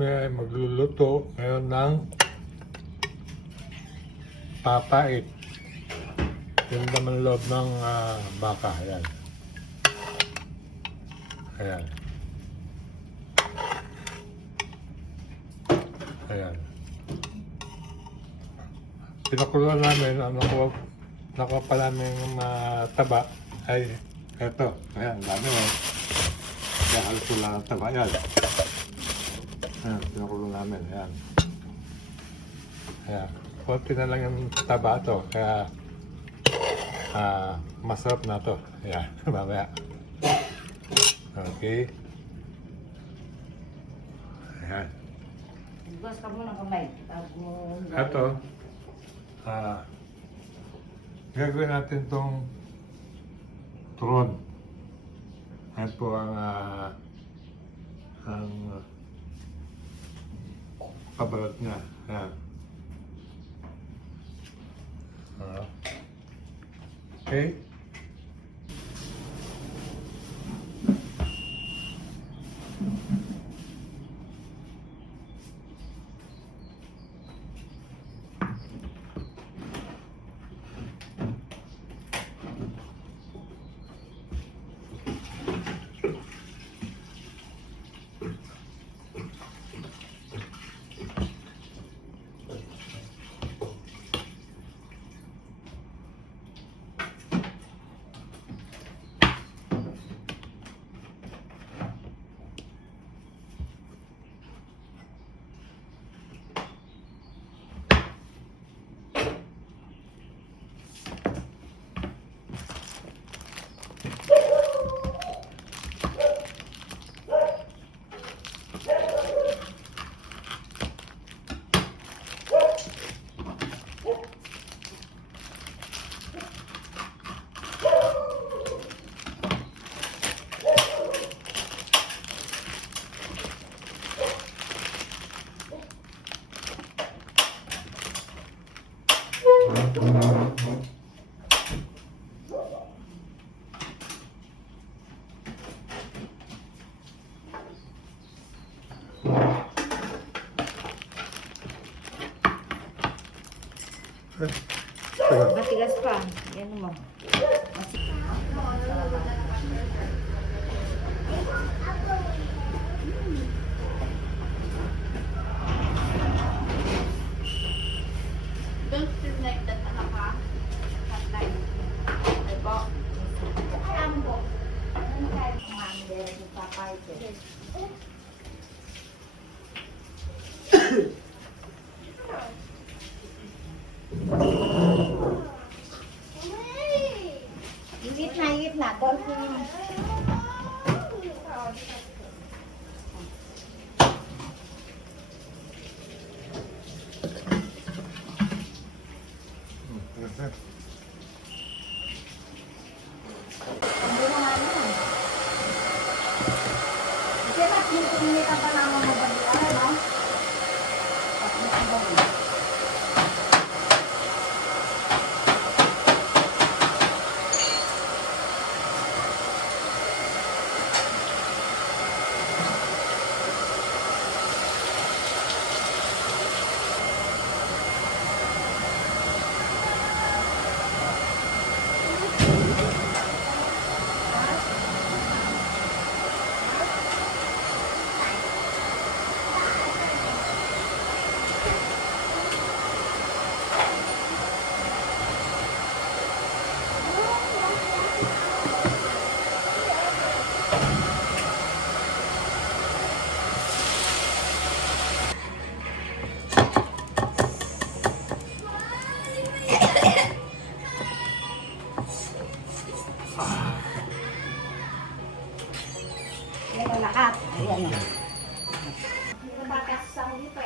kami ay magluluto ngayon ng papait. Yung laman loob ng baka. Ayan. Ayan. Ayan. Pinakulo namin, nakuha pa namin yung taba ay eto. Ayan, dami mo. Kaya halos wala ng taba. Ayan. Ayan, pinakulo namin. Ayan. Ayan. Konti na lang yung taba to. Kaya masarap na to. Ayan, mamaya. Okay. Ayan. Iguas ka muna kamay. Ito. Gagawin natin tong turon. Ayan po ang kabalat niya. Ayan. Okay. Matigas pa. Yan mo. Don't feel like that, anak ha? Not like. Ay po. Alam po. Ano tayo kumain din yung papay ko? Higit na. Doon po. Yan ang lakat. Ayan o. Yung batasang dito.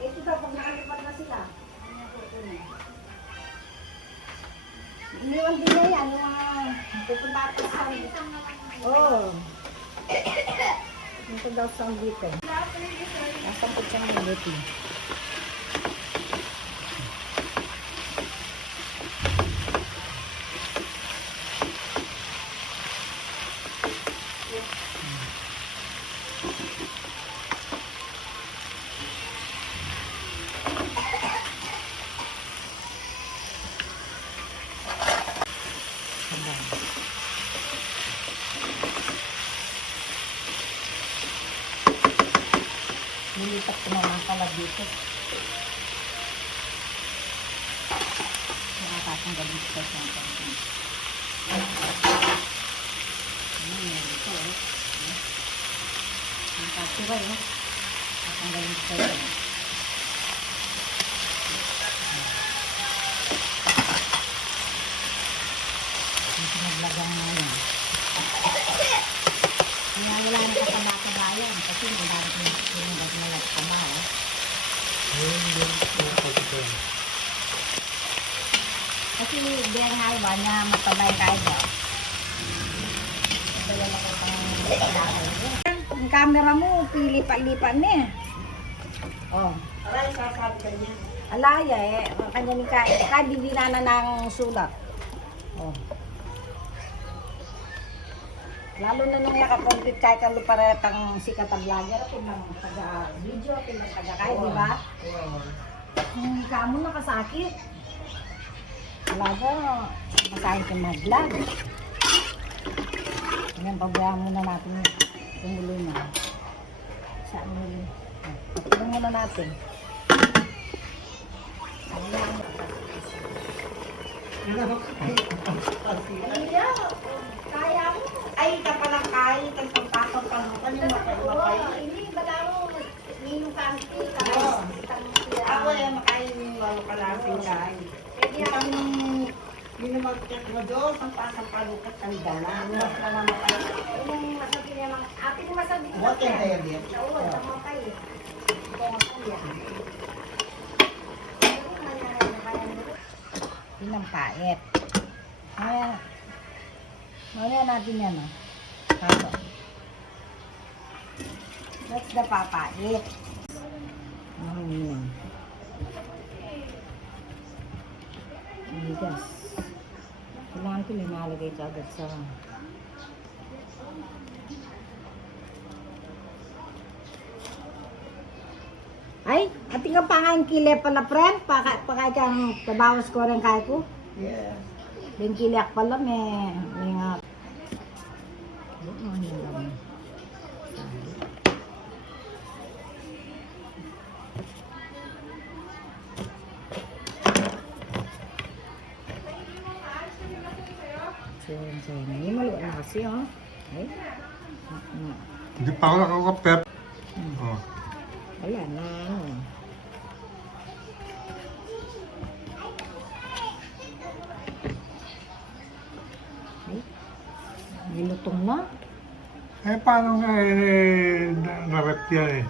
Ito daw, pag nakalipad na sila. Iniwan din na yan, yung mga pupunta at sa dito. Oo. Ito daw sa dito. Nasaan po siya ng dito. Lipat ko naman pala dito. Nakakatanggal dito sa siyang. Ito eh. Ang kasira eh. Tatanggalin ko sa'yo. Dito naglagang na yun. Kaya wala na kasama-kasama yan. Kasi wala na kasama eh. Kasi diyan nga iba na matabay kayo ba? Kaya lang ko pang ang camera mo, pilipan-lipan niya. Oh. Aray, sasabi ka niya. Alaya eh. Ang kanya ni Kaya. Kaya bibinana ng sulat. Oh. Lalo na nung nakakompit kahit ang luparetang sikat ang vlogger, pinang taga-video, pinang taga-kaya, di ba? Hindi ka mo nakasakit. Talaga, masakit yung mag-vlog. Ngayon, pabayaan muna natin tumuloy na. Saan mo yun? Pagpulong muna natin. Kaya mo. Ay, ka palang kahit ang pagkakapalukan yung makain. Hindi, baga mo, ninong kanti, Ako yung makain yung walo kalasing kahit. Hindi na mag-check mo doon, ang pasampalukat ang dala. Mas na naman kayo. Yung masabi niya, atin yung masabi ko. What can I do? Oo, tama kayo. Ito ang kaya. Yun ang pait. Mamaya natin yan, oh. Pato. That's the papait. Yun. Bigas. Kailangan ko linalagay ito agad sa... Ay, ating ka pangain kile pala, friend. Pakay kang tabawas ko rin kaya ko. Yes. Yung kiliak pala, may nga... Ano yung laman? So, hindi malo na kasi, oh. Ay. Hindi pa ako nakakapep. Oh. Wala na, ano. Ay. Nilutong na. Eh, paano nga na-rep yan eh?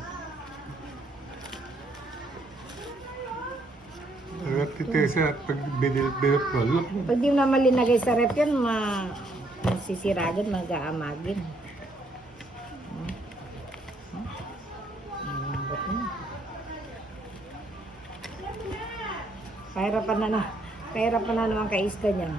Na-rep ito sa pag binilip ko. Look, Pag di mo na malinagay sa rep yan, masisiragin, mag-aamagin. Malambot na. Kahirapan na naman kaista niyan.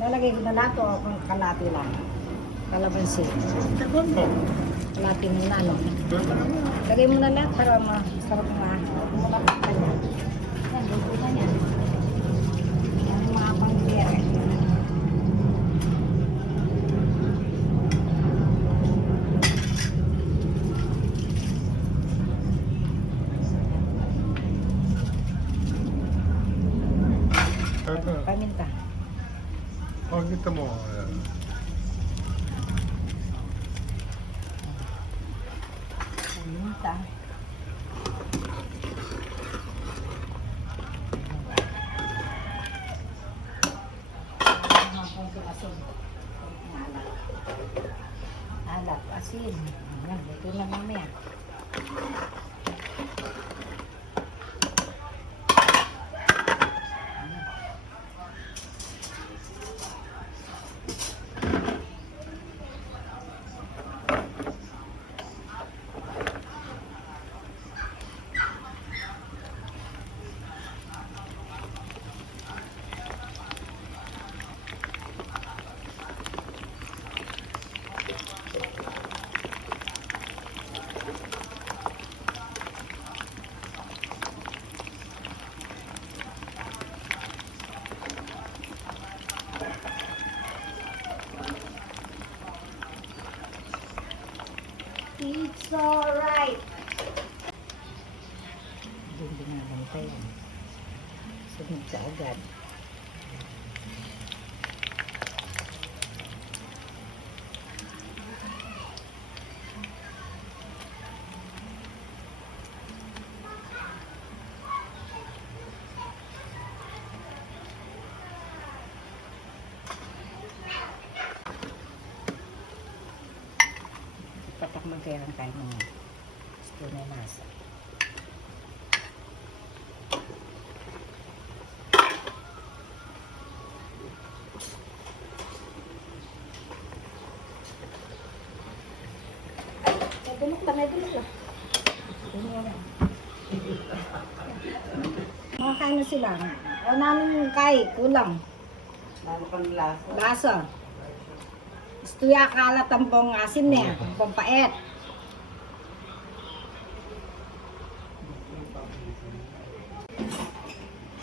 Lalagay ko na nato kung kalati lang. Kalabansi. Kalati mo na, no? Lagay mo na lahat para masarap na. Muna pa kanya. Yan, luto na yan. Yan yung mga pang-beer. Paminta. kita. Alat, asin. Ayan, ito na mamaya. It's alright. Doon binabantay yan. Sunod sa agad. Patakman kaya lang tayo ng spoon na nasa. Dulok lang, dulok lang. Makakain na sila. O namin kay, kulang. Lalo kang lasa. Lasa. Gusto ya kalat ang pong asin niya, ang pong pait.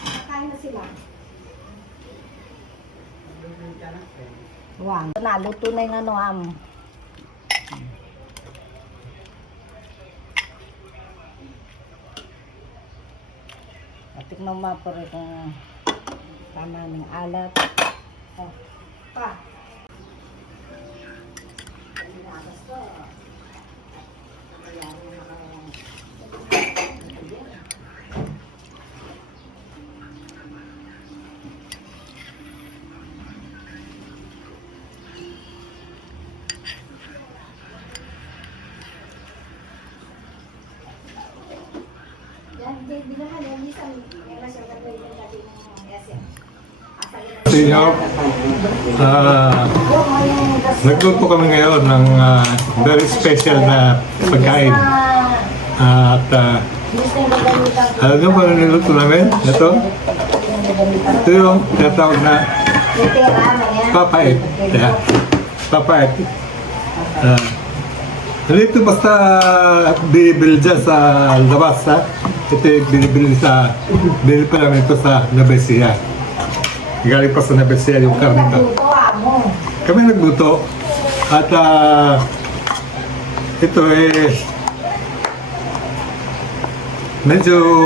Makakain na sila. Wow, naluto na yung ano am. Tingnan mo pa rin kung tama ng alat. Oh, pa. Sa inyo, nagluto kami ngayon ng very special na pagkain. At alam niyo kung ano niluto namin? Ito yung tinatawag na papait. Yeah. Papait. Dito basta bibili dyan sa labas, ha? Ito yung binili pa namin ito sa Nabesia. Galing pa sa Nabesia yung karne ito. Kami nagluto. At ito medyo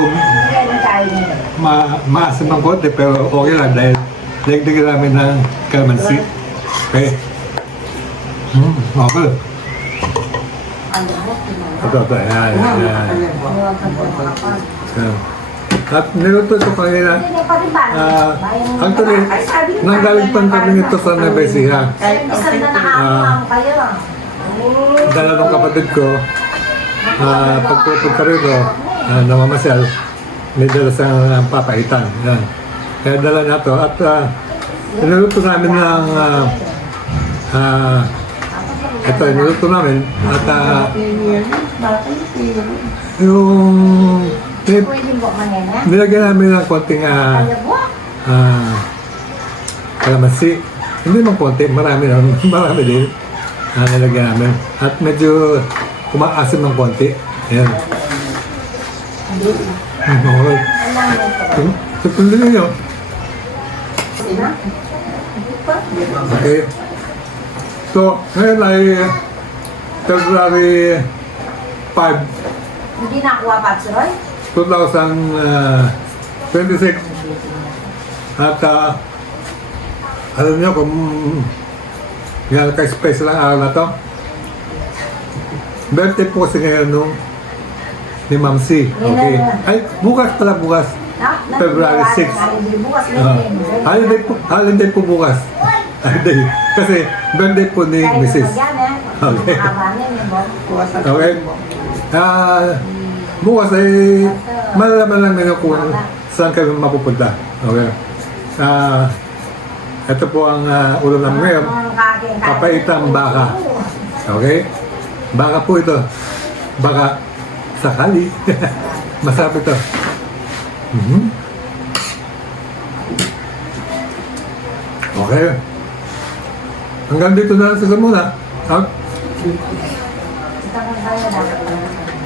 maasim ang konti pero okay lang dahil dagdagan namin ng kalamansi. Okay. Okay. Ito. Yan. At niluto ko kanina, actually, nanggaling pa kami nito sa Nabesia. Dala ng kapatid ko, pagpupunta rito, namamasyal, may dala sa papaitan. Yan. Kaya dala na ito. At niluto namin ng ito, niluto namin. At yung nilagyan namin ng konting kalamansi. Hindi naman konti, marami din nilagyan namin. At medyo umaasim ng konti. Ayan. Okay. Tutuloy ninyo. Okay. So, ngayon ay February 5, Hindi nakuha pa, Roy? 2026. At alam niyo kung yan ka-special ang araw na to. Birthday po kasi ngayon nung ni Ma'am C. Okay. Ay, bukas pala, bukas. February 6. Bukas Holiday po bukas. Holiday. Kasi birthday po ni Mrs. Okay. Okay. Bukas ay malalaman lang nyo kung saan kayo mapupunta. Okay. Ito po ang ulam namin ngayon. Kapaitang baka. Okay? Baka po ito. Baka sakali. Masarap ito. Okay. Hanggang dito na lang sa muna.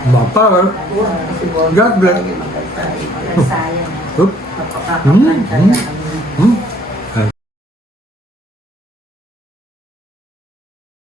Mga power. God bless. Sayang. Oop.